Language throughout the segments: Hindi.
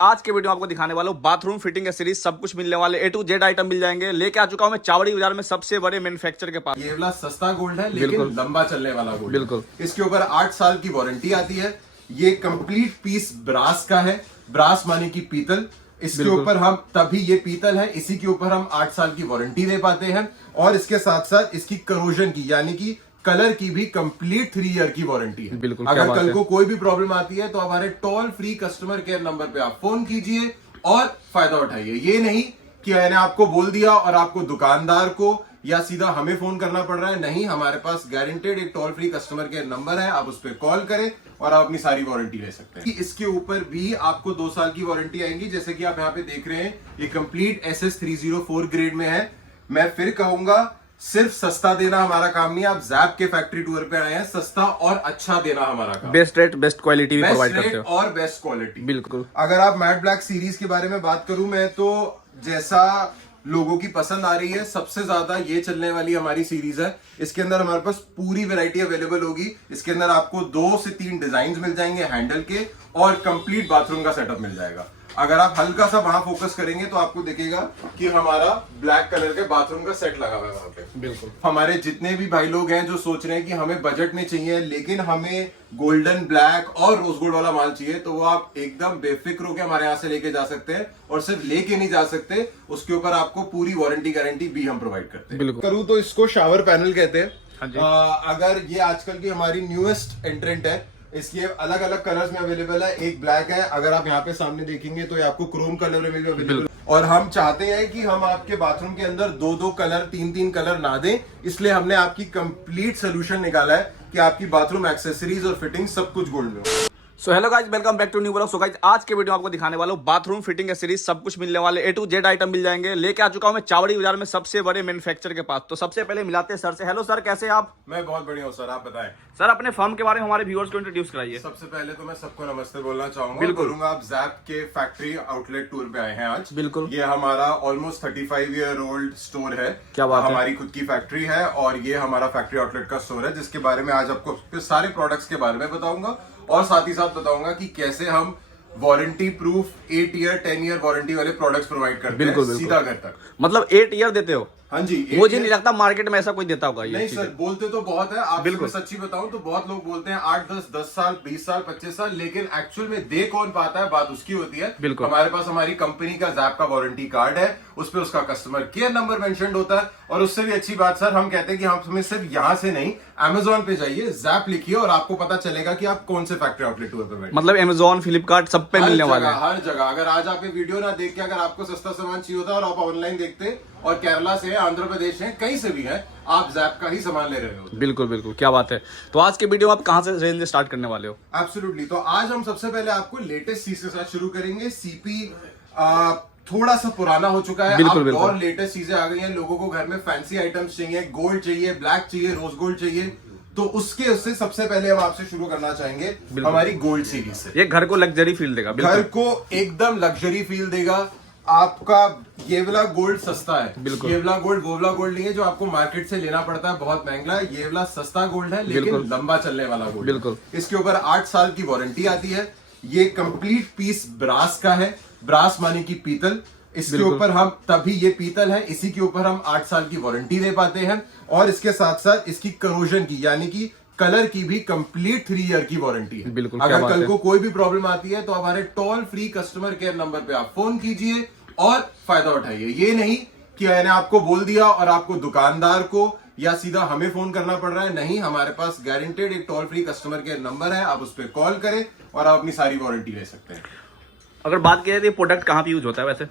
आज के वीडियो में आपको दिखाने वाला हूँ बाथरूम फिटिंग एक्सेसरीज सब कुछ मिलने वाले A to Z आइटम मिल जाएंगे। लेके आ चुका हूँ मैं चावड़ी बाजार में सबसे बड़े मैन्युफैक्चरर के पास। ये वाला सस्ता गोल्ड है लेकिन लंबा चलने वाला गोल्ड। बिल्कुल। इसके ऊपर 8 साल की वारंटी आती है। ये कंप्लीट पीस ब्रास का है। ब्रास माने की पीतल। इसके ऊपर हम तभी ये पीतल है, इसी के ऊपर हम 8 साल की वारंटी दे पाते हैं। और इसके साथ साथ इसकी करोजन की यानी कि कलर की भी कंप्लीट 3 ईयर की वारंटी है। बिल्कुल। अगर कल को कोई भी प्रॉब्लम आती है तो हमारे toll free customer care number पे आप फोन कीजिए और फायदा उठाइए। ये नहीं कि मैंने आपको बोल दिया और आपको दुकानदार को या सीधा हमें फोन करना पड़ रहा है। नहीं, हमारे पास गारंटेड एक toll free customer care number है, आप उस पर कॉल करें और आप अपनी सारी वारंटी ले सकते हैं। इसके ऊपर भी आपको 2 साल की वारंटी आएगी। जैसे कि आप यहाँ पे देख रहे हैं, ये कंप्लीट SS304 ग्रेड में है। मैं फिर कहूंगा, सिर्फ सस्ता देना हमारा काम नहीं है। आप जैप के फैक्ट्री टूर पे आए हैं, सस्ता और अच्छा देना हमारा काम। बेस्ट रेट बेस्ट क्वालिटी भी प्रोवाइड करते हो और बेस्ट क्वालिटी। बिल्कुल। अगर आप मैट ब्लैक सीरीज के बारे में बात करूं मैं, तो जैसा लोगों की पसंद आ रही है, सबसे ज्यादा ये चलने वाली हमारी सीरीज है। इसके अंदर हमारे पास पूरी वैरायटी अवेलेबल होगी। इसके अंदर आपको 2 से 3 डिजाइन मिल जाएंगे हैंडल के, और कंप्लीट बाथरूम का सेटअप मिल जाएगा। अगर आप हल्का सा वहां फोकस करेंगे तो आपको दिखेगा कि हमारा ब्लैक कलर के बाथरूम का सेट लगा हुआ है वहां पे। बिल्कुल। हमारे जितने भी भाई लोग हैं जो सोच रहे हैं कि हमें बजट में चाहिए लेकिन हमें गोल्डन, ब्लैक और रोज गोल्ड वाला माल चाहिए, तो वो आप एकदम बेफिक्र होकर हमारे यहाँ से लेके जा सकते हैं। और सिर्फ लेके नहीं जा सकते, उसके ऊपर आपको पूरी वारंटी गारंटी भी हम प्रोवाइड करते हैं। बिल्कुल। करूँ तो इसको शावर पैनल कहते हैं। हाँ जी। अगर ये आजकल की हमारी न्यूएस्ट एंट्रेंट है, इसके अलग अलग कलर्स में अवेलेबल है। एक ब्लैक है, अगर आप यहाँ पे सामने देखेंगे तो ये आपको क्रोम कलर में भी अवेलेबल है। और हम चाहते हैं कि हम आपके बाथरूम के अंदर 2-2 कलर, 3-3 कलर ना दें, इसलिए हमने आपकी कंप्लीट सोल्यूशन निकाला है कि आपकी बाथरूम एक्सेसरीज और फिटिंग सब कुछ गोल्ड में हो। So hello guys, welcome back to new blog. So guys, आज के वीडियो में आपको दिखाने वाला हूँ बाथरूम फिटिंग एक्सेसरीज सब कुछ मिलने वाले A to Z आइटम मिल जाएंगे। लेके आ चुका हूँ मैं चावड़ी बाजार में सबसे बड़े मैन्युफैक्चरर के पास। तो सबसे पहले मिलाते हैं सर से। हेलो सर, कैसे हैं आप? मैं बहुत बढ़िया हूँ सर, आप बताएं। सर, अपने फर्म के बारे में हमारे व्यूअर्स को इंट्रोड्यूस कराइए। सबसे पहले तो मैं सबको नमस्ते बोलना चाहूंगा। बिल्कुल। बोलूंगा आप जैप के फैक्ट्री आउटलेट टूर पे आए हैं आज। बिल्कुल। ये हमारा ऑलमोस्ट 35 ईयर ओल्ड स्टोर है। क्या बात है। हमारी खुद की फैक्ट्री है और ये हमारा फैक्ट्री आउटलेट का स्टोर है, जिसके बारे में आज आपको सारे प्रोडक्ट्स के बारे में बताऊंगा और साथ ही साथ बताऊंगा कि कैसे हम warranty proof 8 year 10 year warranty वाले प्रोडक्ट्स प्रोवाइड करते हैं सीधा घर तक। मतलब 8 ईयर देते हो? हाँ जी। मुझे नहीं लगता मार्केट में ऐसा कोई देता होगा। नहीं सर, बोलते तो बहुत है। आप बिल्कुल सच्ची बताऊं तो बहुत लोग बोलते हैं 8-10 साल, 20 साल, 25 साल, लेकिन एक्चुअल में दे कौन पाता है, बात उसकी होती है। बिल्कुल। हमारे पास हमारी कंपनी का जैप का वारंटी कार्ड है, उस पर उसका कस्टमर केयर नंबर मेंशन होता है। और उससे भी अच्छी बात सर, हम कहते हैं कि हम हमें सिर्फ यहाँ से नहीं, Amazon पे जाइए, जैप लिखिए और आपको पता चलेगा कि आप कौन से फैक्ट्री आउटलेट टूर पे। मतलब Amazon, फ्लिपकार्ट सब पे मिलने वाला है। हर जगह। अगर आज आप ये वीडियो ना देख के अगर आपको सस्ता सामान चाहिए होता और आप ऑनलाइन देखते, और केरला से, आंध्र प्रदेश है, कहीं से भी है, आप जैप का ही सामान ले रहे हो। बिल्कुल बिल्कुल, क्या बात है। तो आज के वीडियो में आप कहां से रेंज स्टार्ट करने वाले हो? एब्सोल्युटली। तो आज हम सबसे पहले आपको लेटेस्ट चीज के साथ शुरू करेंगे। सीपी थोड़ा सा पुराना हो चुका है। बिल्कुल, अब बिल्कुल। और लेटेस्ट चीजें आ गई हैं। लोगों को घर में फैंसी आइटम्स चाहिए, गोल्ड चाहिए, ब्लैक चाहिए, रोज गोल्ड चाहिए, तो उससे सबसे पहले हम आपसे शुरू करना चाहेंगे हमारी गोल्ड सीरीज से। ये घर को लग्जरी फील देगा। घर को एकदम लग्जरी फील देगा। आपका ये वाला गोल्ड सस्ता है। बिल्कुल। ये वाला गोल्ड वो वाला गोल्ड नहीं है जो आपको मार्केट से लेना पड़ता है, बहुत महंगा। ये वाला सस्ता गोल्ड है लेकिन लंबा चलने वाला गोल्ड। बिल्कुल। इसके ऊपर 8 साल की वारंटी आती है। ये कंप्लीट पीस ब्रास का है। ब्रास माने की पीतल। इसके ऊपर हम तभी ये पीतल है, इसी के ऊपर हम 8 साल की वारंटी दे पाते हैं। और इसके साथ साथ इसकी करोजन की यानी कि कलर की भी कंप्लीट 3 ईयर की वारंटी है। बिल्कुल। अगर कल को कोई भी प्रॉब्लम आती है तो हमारे toll free customer care number पे आप फोन कीजिए और फायदा उठाइए। ये नहीं कि मैंने आपको बोल दिया और आपको दुकानदार को या सीधा हमें फोन करना पड़ रहा है। नहीं, हमारे पास गारंटेड एक toll free customer care number है, आप उस पर कॉल करें और आप अपनी सारी वारंटी ले सकते हैं। अगर बात करें तो प्रोडक्ट कहाँ पे यूज होता है वैसे?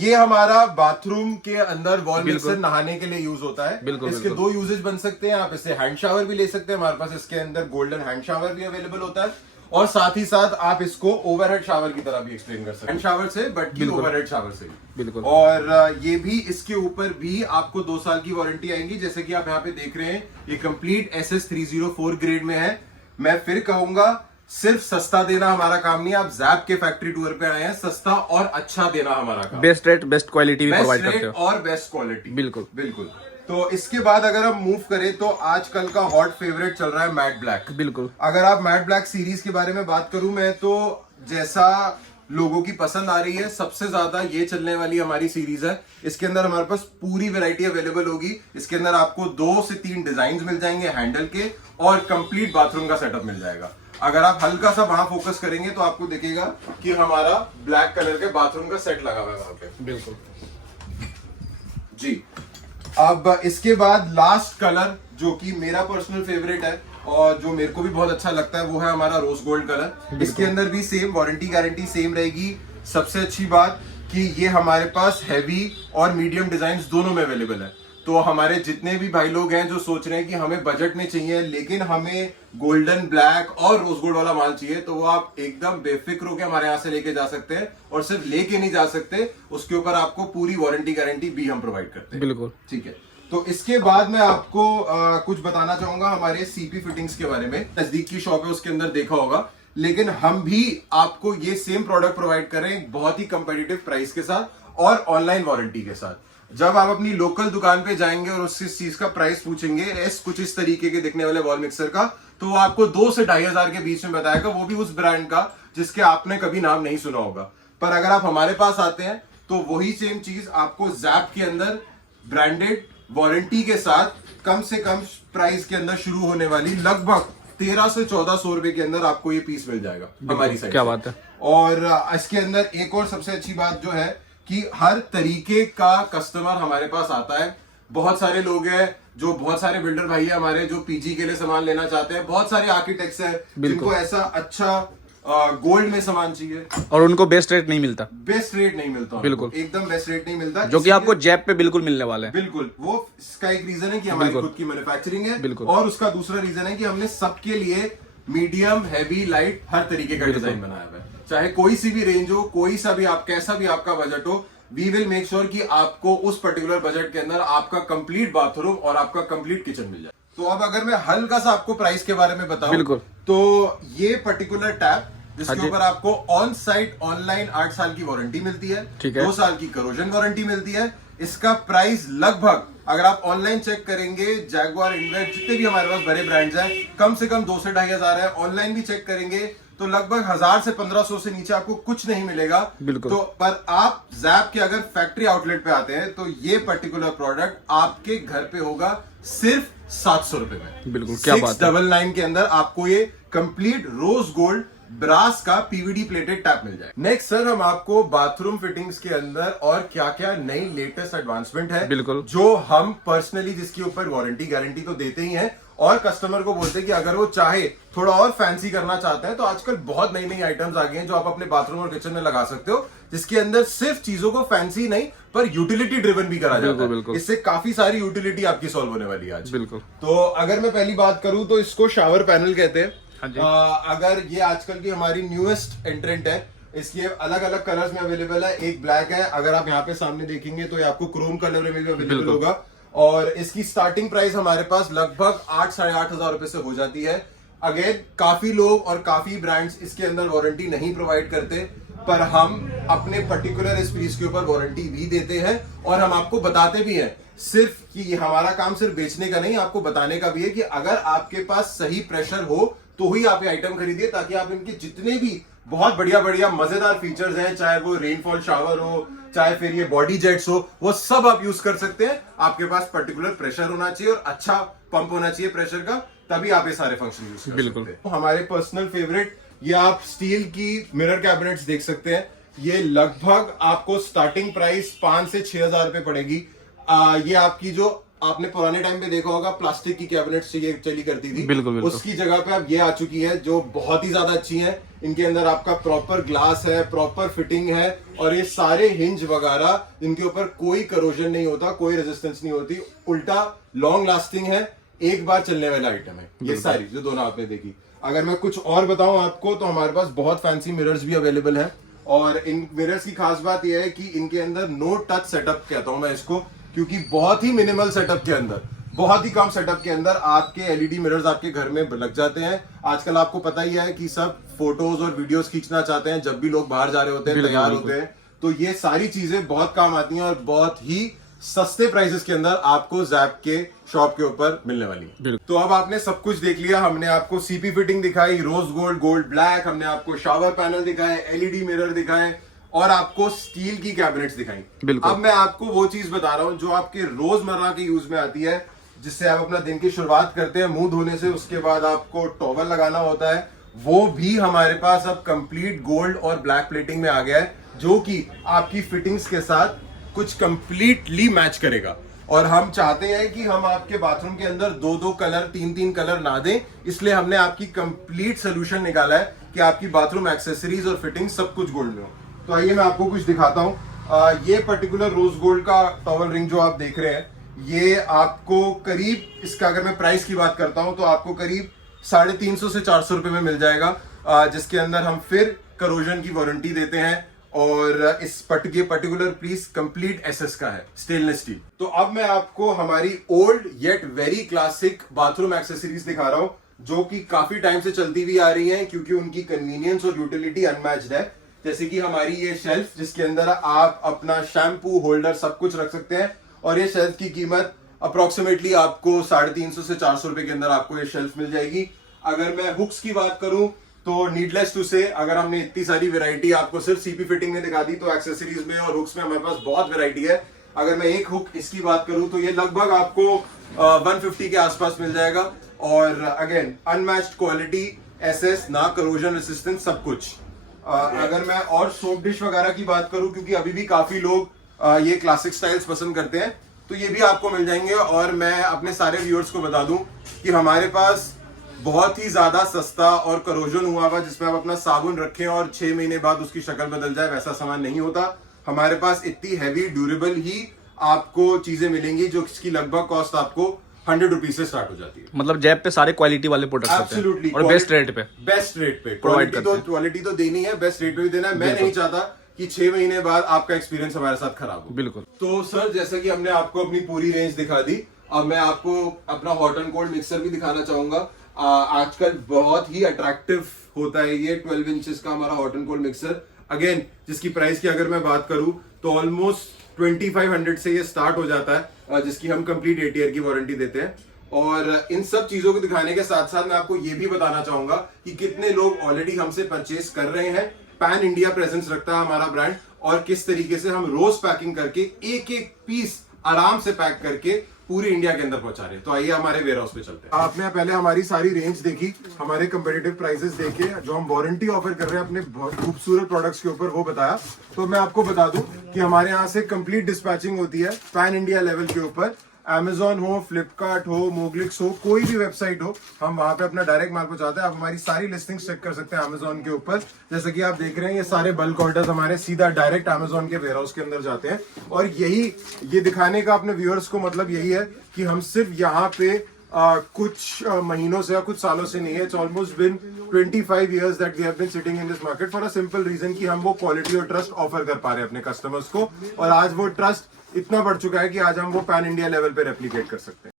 ये हमारा बाथरूम के अंदर वॉल मिक्सर नहाने के लिए यूज होता है। बिल्कुल। इसके 2 यूजेज बन सकते हैं। आप इससे हैंड शावर भी ले सकते हैं। हमारे पास इसके अंदर गोल्डन हैंड शावर भी अवेलेबल होता है, और साथ ही साथ आप इसको ओवरहेड शावर की तरह भी एक्सप्लेन कर सकते हैं। हैंड शावर से बट की ओवरहेड शावर से। बिल्कुल। और ये भी, इसके ऊपर भी आपको 2 साल की वारंटी आएगी। जैसे कि आप यहाँ पे देख रहे हैं, ये कंप्लीट SS304 ग्रेड में है। मैं फिर कहूंगा, सिर्फ सस्ता देना हमारा काम नहीं है। आप जैप के फैक्ट्री टूर पे आए हैं, सस्ता और अच्छा देना हमारा काम। बेस्ट रेट बेस्ट क्वालिटी भी प्रोवाइड करते हो और बेस्ट क्वालिटी। बिल्कुल बिल्कुल। तो इसके बाद अगर हम मूव करें तो आजकल का हॉट फेवरेट चल रहा है मैट ब्लैक। बिल्कुल। अगर आप मैट ब्लैक सीरीज के बारे में बात करूं मैं, तो जैसा लोगों की पसंद आ रही है। सबसे ज्यादा ये चलने वाली हमारी सीरीज है। इसके अंदर हमारे पास पूरी वैरायटी अवेलेबल होगी। इसके अंदर आपको 2 से 3 डिजाइन मिल जाएंगे हैंडल के, और कंप्लीट बाथरूम का सेटअप मिल जाएगा। अगर आप हल्का सा वहां फोकस करेंगे तो आपको दिखेगा कि हमारा ब्लैक कलर के बाथरूम का सेट लगा हुआ है वहां पे। बिल्कुल जी। अब इसके बाद लास्ट कलर जो कि मेरा पर्सनल फेवरेट है और जो मेरे को भी बहुत अच्छा लगता है, वो है हमारा रोज गोल्ड कलर। इसके अंदर भी सेम वारंटी गारंटी सेम रहेगी। सबसे अच्छी बात कि ये हमारे पास हैवी और मीडियम डिजाइन दोनों में अवेलेबल है। तो हमारे जितने भी भाई लोग हैं जो सोच रहे हैं कि हमें बजट में चाहिए लेकिन हमें गोल्डन ब्लैक और रोज गोल्ड वाला माल चाहिए, तो वो आप एकदम बेफिक्र होकर हमारे यहाँ से लेके जा सकते हैं। और सिर्फ लेके नहीं जा सकते, उसके ऊपर आपको पूरी वारंटी गारंटी भी हम प्रोवाइड करते हैं। बिल्कुल ठीक है। तो इसके बाद मैं आपको कुछ बताना चाहूंगा हमारे सीपी फिटिंग्स के बारे में। नजदीक की शॉप है उसके अंदर देखा होगा, लेकिन हम भी आपको ये सेम प्रोडक्ट प्रोवाइड कर रहे हैं बहुत ही कंपेटिटिव प्राइस के साथ और ऑनलाइन वारंटी के साथ। जब आप अपनी लोकल दुकान पे जाएंगे और उस चीज का प्राइस पूछेंगे कुछ इस तरीके के दिखने वाले वॉल मिक्सर का, तो वो आपको 2 से 2,500 के बीच में बताएगा, वो भी उस ब्रांड का जिसके आपने कभी नाम नहीं सुना होगा। पर अगर आप हमारे पास आते हैं तो वही सेम चीज आपको जैप के अंदर ब्रांडेड वारंटी के साथ कम से कम प्राइस के अंदर शुरू होने वाली लगभग 1300 से 1400 रुपए के अंदर आपको ये पीस मिल जाएगा हमारी साइड। क्या बात है। और इसके अंदर एक और सबसे अच्छी बात जो है कि हर तरीके का कस्टमर हमारे पास आता है। बहुत सारे लोग हैं जो, बहुत सारे बिल्डर भाई है हमारे जो पीजी के लिए सामान लेना चाहते हैं। बहुत सारे आर्किटेक्ट्स हैं जिनको ऐसा अच्छा गोल्ड में सामान चाहिए और उनको बेस्ट रेट नहीं मिलता। बेस्ट रेट नहीं मिलता, बिल्कुल एकदम बेस्ट रेट नहीं मिलता, जो कि आपको जैप पे बिल्कुल मिलने वाला है। बिल्कुल। वो इसका एक रीजन है कि हमारी खुद की मैन्युफैक्चरिंग है, और उसका दूसरा रीजन है कि हमने सबके लिए मीडियम, हैवी, लाइट हर तरीके का डिजाइन बनाया हुआ है। चाहे कोई सी भी रेंज हो, कोई सा भी आप कैसा भी आपका बजट हो, वी विल मेक श्योर कि आपको उस पर्टिकुलर बजट के अंदर आपका कंप्लीट बाथरूम और आपका कंप्लीट किचन मिल जाए। तो अब अगर मैं हल्का सा आपको प्राइस के बारे में बताऊं, बिल्कुल, तो ये पर्टिकुलर टैप जिसके ऊपर आपको ऑन साइट ऑनलाइन 8 साल की वारंटी मिलती है, 2 साल की करोजन वारंटी मिलती है। इसका प्राइस लगभग, अगर आप ऑनलाइन चेक करेंगे, जैगुआर, इनवेट, जितने भी हमारे पास बड़े ब्रांड्स हैं, कम से कम 2 से 2,500 है। ऑनलाइन भी चेक करेंगे तो लगभग 1000 से 1500 से नीचे आपको कुछ नहीं मिलेगा। तो पर आप जैप के अगर फैक्ट्री आउटलेट पे आते हैं तो ये पर्टिकुलर प्रोडक्ट आपके घर पे होगा सिर्फ 700 रुपए में। बिल्कुल, क्या बात है। 699 के अंदर आपको ये कंप्लीट रोज गोल्ड ब्रास का पीवीडी प्लेटेड टैप मिल जाए। नेक्स्ट सर, हम आपको बाथरूम फिटिंग्स के अंदर और क्या क्या नई लेटेस्ट एडवांसमेंट है, बिल्कुल, जो हम पर्सनली जिसके ऊपर वारंटी गारंटी तो देते ही हैं, और कस्टमर को बोलते हैं कि अगर वो चाहे थोड़ा और फैंसी करना चाहते हैं तो आजकल बहुत नई नई आइटम्स आ गई हैं जो आप अपने बाथरूम और किचन में लगा सकते हो, जिसके अंदर सिर्फ चीजों को फैंसी नहीं पर यूटिलिटी ड्रिवन भी करा जाता है। इससे काफी सारी यूटिलिटी आपकी सॉल्व होने वाली है आज। बिल्कुल। तो अगर मैं पहली बात करूं तो इसको शावर पैनल कहते हैं। अगर ये आजकल की हमारी न्यूएस्ट एंट्रेंट है, इसके अलग अलग कलर्स में अवेलेबल है। एक ब्लैक है, अगर आप यहाँ पे सामने देखेंगे तो ये आपको क्रोम कलर में भी अवेलेबल होगा, और इसकी स्टार्टिंग प्राइस हमारे पास लगभग 8,500 रुपए से हो जाती है। अगेन काफी लोग और काफी ब्रांड्स इसके अंदर वारंटी नहीं प्रोवाइड करते, पर हम अपने पर्टिकुलर इस पीस के ऊपर वारंटी भी देते हैं, और हम आपको बताते भी हैं सिर्फ कि हमारा काम सिर्फ बेचने का नहीं, आपको बताने का भी है कि अगर आपके पास सही प्रेशर हो तो ही आप ये आइटम खरीदिए, ताकि आप इनके जितने भी बहुत बढ़िया बढ़िया मजेदार फीचर्स हैं, चाहे वो रेनफॉल शावर हो, चाहे फिर ये बॉडी जेट्स हो, वो सब आप यूज कर सकते हैं। आपके पास पर्टिकुलर प्रेशर होना चाहिए और अच्छा पंप होना चाहिए प्रेशर का, तभी आप ये सारे फंक्शन यूज कर सकते हैं। हमारे पर्सनल फेवरेट, ये आप स्टील की मिरर कैबिनेट्स देख सकते हैं। ये लगभग आपको स्टार्टिंग प्राइस 5 से 6,000 रुपए पड़ेगी। ये आपकी जो आपने पुराने टाइम पे देखा होगा प्लास्टिक की कैबिनेट्स चली करती थी, बिल्कुल। उसकी जगह पे अब ये आ चुकी है जो बहुत ही ज्यादा अच्छी है। इनके अंदर आपका प्रॉपर ग्लास है, प्रॉपर फिटिंग है, और ये सारे हिंज वगैरह, इनके ऊपर कोई करोजन नहीं होता, कोई रेजिस्टेंस नहीं होती, उल्टा लॉन्ग लास्टिंग है, एक बार चलने वाला आइटम है ये सारी जो दोनों आपने देखी। अगर मैं कुछ और बताऊं आपको तो हमारे पास बहुत फैंसी मिरर्स भी अवेलेबल है, और इन मिरर्स की खास बात यह है कि इनके अंदर नो टच सेटअप कहता हूं मैं इसको, क्योंकि बहुत ही मिनिमल सेटअप के अंदर, बहुत ही कम सेटअप के अंदर आपके एलईडी मिरर्स आपके घर में लग जाते हैं। आजकल आपको पता ही है कि सब फोटोज और वीडियोस खींचना चाहते हैं जब भी लोग बाहर जा रहे होते हैं, तैयार होते हैं, तो ये सारी चीजें बहुत काम आती हैं और बहुत ही सस्ते प्राइसेस के अंदर आपको जैप के शॉप के ऊपर मिलने वाली है। तो अब आपने सब कुछ देख लिया। हमने आपको सीपी फिटिंग दिखाई, रोज गोल्ड, गोल्ड ब्लैक, हमने आपको शावर पैनल दिखाए, एलईडी मिरर दिखाए और आपको स्टील की कैबिनेट्स दिखाई। अब मैं आपको वो चीज बता रहा हूं जो आपके रोजमर्रा के यूज में आती है, जिससे आप अपना दिन की शुरुआत करते हैं मुंह धोने से, उसके बाद आपको टॉवल लगाना होता है। वो भी हमारे पास अब कंप्लीट गोल्ड और ब्लैक प्लेटिंग में आ गया है, जो कि आपकी फिटिंग्स के साथ कुछ कंप्लीटली मैच करेगा। और हम चाहते हैं कि हम आपके बाथरूम के अंदर 2-2 कलर, 3-3 कलर ना दें, इसलिए हमने आपकी कंप्लीट सोल्यूशन निकाला है कि आपकी बाथरूम एक्सेसरीज और फिटिंग सब कुछ गोल्ड में हो। तो आइए मैं आपको कुछ दिखाता हूं। ये पर्टिकुलर रोज गोल्ड का टॉवल रिंग जो आप देख रहे हैं, ये आपको करीब, इसका अगर मैं प्राइस की बात करता हूं तो आपको करीब 350 से 400 रुपए में मिल जाएगा, जिसके अंदर हम फिर करोजन की वारंटी देते हैं। और इस पर्टिकुलर पीस कंप्लीट एसएस का है, स्टेनलेस स्टील। तो अब मैं आपको हमारी old yet very classic bathroom accessories दिखा रहा हूं, जो कि काफी टाइम से चलती हुई आ रही हैं, क्योंकि उनकी कन्वीनियंस और यूटिलिटी अनमैच्ड है। जैसे कि हमारी ये शेल्फ, जिसके अंदर आप अपना शैम्पू होल्डर सब कुछ रख सकते हैं, और ये शेल्फ की कीमत अप्रोक्सीमेटली आपको 350 से 400 रुपए के अंदर आपको ये शेल्फ मिल जाएगी। अगर मैं हुक्स की बात करूं तो नीडलेस टू से, अगर हमने इतनी सारी वैरायटी आपको सिर्फ सीपी फिटिंग में दिखा दी, तो एक्सेसरीज में और हुक्स में हमारे पास बहुत वैरायटी है। अगर मैं एक हुक इसकी बात करूं तो ये लगभग आपको 150 के आसपास मिल जाएगा। और अगेन अनमैच्ड क्वालिटी, एसएस, ना करोजन रेसिस्टेंस, सब कुछ। अगर मैं और सोप डिश वगैरह की बात करूं, क्योंकि अभी भी काफी लोग ये क्लासिक स्टाइल्स पसंद करते हैं, तो ये भी आपको मिल जाएंगे। और मैं अपने सारे व्यूअर्स को बता दूं कि हमारे पास बहुत ही ज्यादा सस्ता और करोजन हुआ हुआ, जिसमें आप अपना साबुन रखें और 6 महीने बाद उसकी शक्ल बदल जाए, वैसा सामान नहीं होता। हमारे पास इतनी हैवी ड्यूरेबल ही आपको चीजें मिलेंगी, जो इसकी लगभग कॉस्ट आपको 100 रुपीज से स्टार्ट हो जाती है। मतलब जैप पे सारे क्वालिटी वाले प्रोडक्ट्स एब्सोल्युटली, और बेस्ट रेट पे प्रोवाइड करते हैं। क्वालिटी तो देनी है, बेस्ट रेट पे भी देना है। मैं नहीं चाहता कि 6 महीने बाद आपका एक्सपीरियंस हमारे साथ खराब हो। बिल्कुल। तो सर, जैसा कि हमने आपको अपनी पूरी रेंज दिखा दी, अब मैं आपको अपना हॉट एंड कोल्ड मिक्सर भी दिखाना चाहूंगा। आजकल बहुत ही अट्रैक्टिव होता है ये 12 इंचेस का हमारा hot and cold mixer. Again, जिसकी प्राइस की अगर मैं बात करूं तो ऑलमोस्ट 2500 से ये स्टार्ट हो जाता है, जिसकी हम कंप्लीट 8 ईयर की वारंटी देते हैं। और इन सब चीजों को दिखाने के साथ साथ मैं आपको ये भी बताना चाहूंगा कि कितने लोग ऑलरेडी हमसे परचेस कर रहे हैं। पैन इंडिया प्रेजेंस रखता है हमारा ब्रांड, और किस तरीके से हम रोज पैकिंग करके एक एक पीस आराम से पैक करके पूरी इंडिया के अंदर पहुंचा रहे हैं। तो आइए हमारे वेयर हाउस पे चलते हैं। आपने पहले हमारी सारी रेंज देखी, हमारे कंपेटिटिव प्राइसेस देखे, जो हम वारंटी ऑफर कर रहे हैं अपने बहुत खूबसूरत प्रोडक्ट्स के ऊपर, वो बताया। तो मैं आपको बता दूं कि हमारे यहाँ से कंप्लीट डिस्पैचिंग होती है पैन इंडिया लेवल के ऊपर। Amazon हो, फ्लिपकार्ट हो, मोग्लिक्स हो, कोई भी वेबसाइट हो, हम वहां पे अपना डायरेक्ट माल पहुंचाते हैं। आप हमारी सारी लिस्टिंग्स चेक कर सकते हैं Amazon के ऊपर। जैसे कि आप देख रहे हैं, ये सारे बल्क ऑर्डर्स हमारे सीधा डायरेक्ट Amazon के वेयर हाउस के अंदर जाते हैं। और ये दिखाने का अपने व्यूअर्स को मतलब यही है कि हम सिर्फ यहाँ पे कुछ महीनों से या कुछ सालों से नहीं है, it's almost been 25 years that we have been sitting in this market for a simple reason कि हम वो क्वालिटी और ट्रस्ट ऑफर कर पा रहे हैं अपने कस्टमर्स को। और आज वो ट्रस्ट इतना बढ़ चुका है कि आज हम वो पैन इंडिया लेवल पे रेप्लिकेट कर सकते हैं।